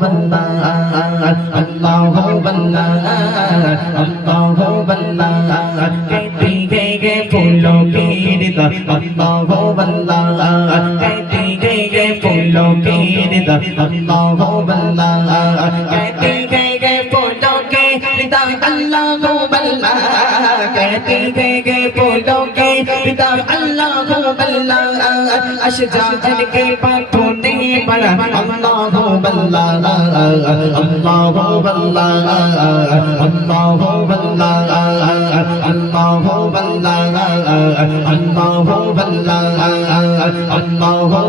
বন্না আল্লাহ বন্না আল্লাহ বন্না কেতি গে গে ফুলো কীর্ত আল্লাহ বন্না কেতি গে গে ফুলো কীর্ত আল্লাহ বন্না কেতি গে গে ফুলো কীর্ত আল্লাহ বন্না কেতি গে গে ফুলো কীর্ত আল্লাহ বন্না আশজান কে পাপ الله بلا الله بلا الله بلا الله بلا الله بلا الله بلا الله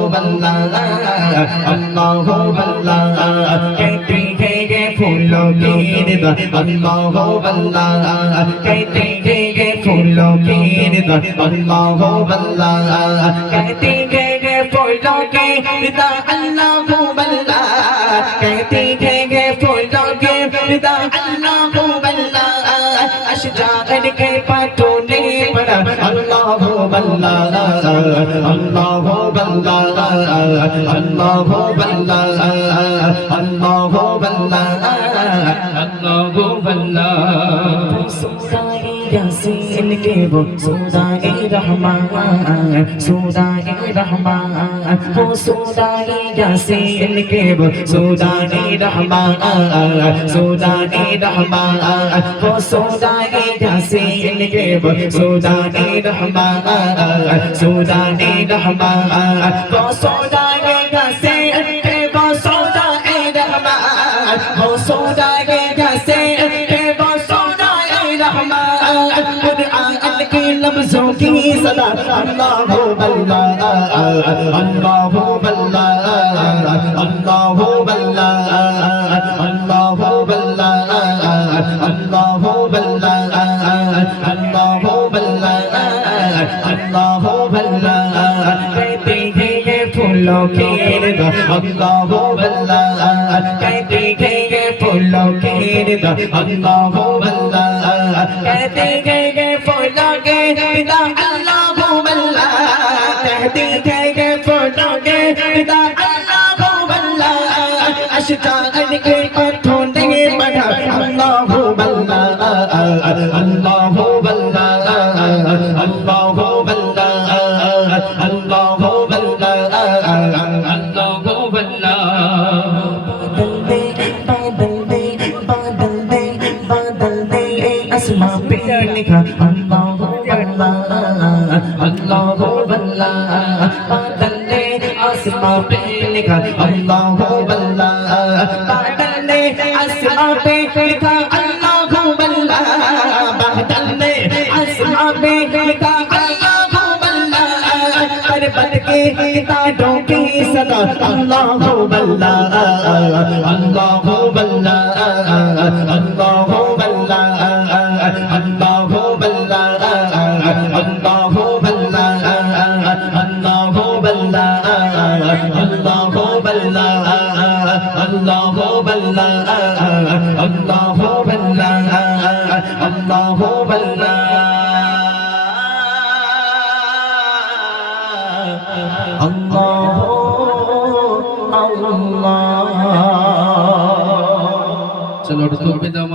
بلا ফুলকির আল্লাহ আল্লাহ কাইতে গে ফুলকির আল্লাহ আল্লাহ কাইতে গে ফুলকির कहती है ये फूलों की रिदा अल्लाह बल्ला अशजान के पाथों ने पड़ा अल्लाह बल्ला अल्लाह बल्ला अल्लाह बल्ला अल्लाह बल्ला अल्लाह बल्ला सुदाई সিলকিব সুদাই রহমান সুদাই রহমান ও সুদাই গাসে সিলকিব সুদাই রহমান সুদাই রহমান ও সুদাই গাসে সিলকিব সুদাই রহমান সুদাই রহমান ও সুদাই গাসে قرآن کے لفظوں کی صدا اللہ ہو بلّہ اللہ ہو بلّہ اللہ ہو بلّہ اللہ ہو بلّہ اللہ ہو بلّہ اللہ ہو بلّہ اللہ ہو بلّہ کہتے ہیں یہ پھولوں کے اللہ ہو بلّہ کہتے ہیں یہ پھولوں کے اللہ ہو بلّہ कहते गए गए फौजा के पिता अल्लाह बल्ला कहते गए गए फौजा के पिता अल्लाह बल्ला अशजान के पत्थों ने पढ़ा अल्लाह बल्ला अल्लाह आसमां पे लिखा अल्लाह बल्ला अल्लाह बल्ला बादल दे आसमां पे लिखा अल्लाह बल्ला बादल दे आसमां पे लिखा अल्लाह बल्ला बादल दे आसमां पे लिखा अल्लाह बल्ला पर्वत के किताबों की सदा अल्लाह बल्ला अल्लाह الله بلا الله بلا الله بلا الله بلا الله بلا الله بلا الله بلا الله الله चलो तो पे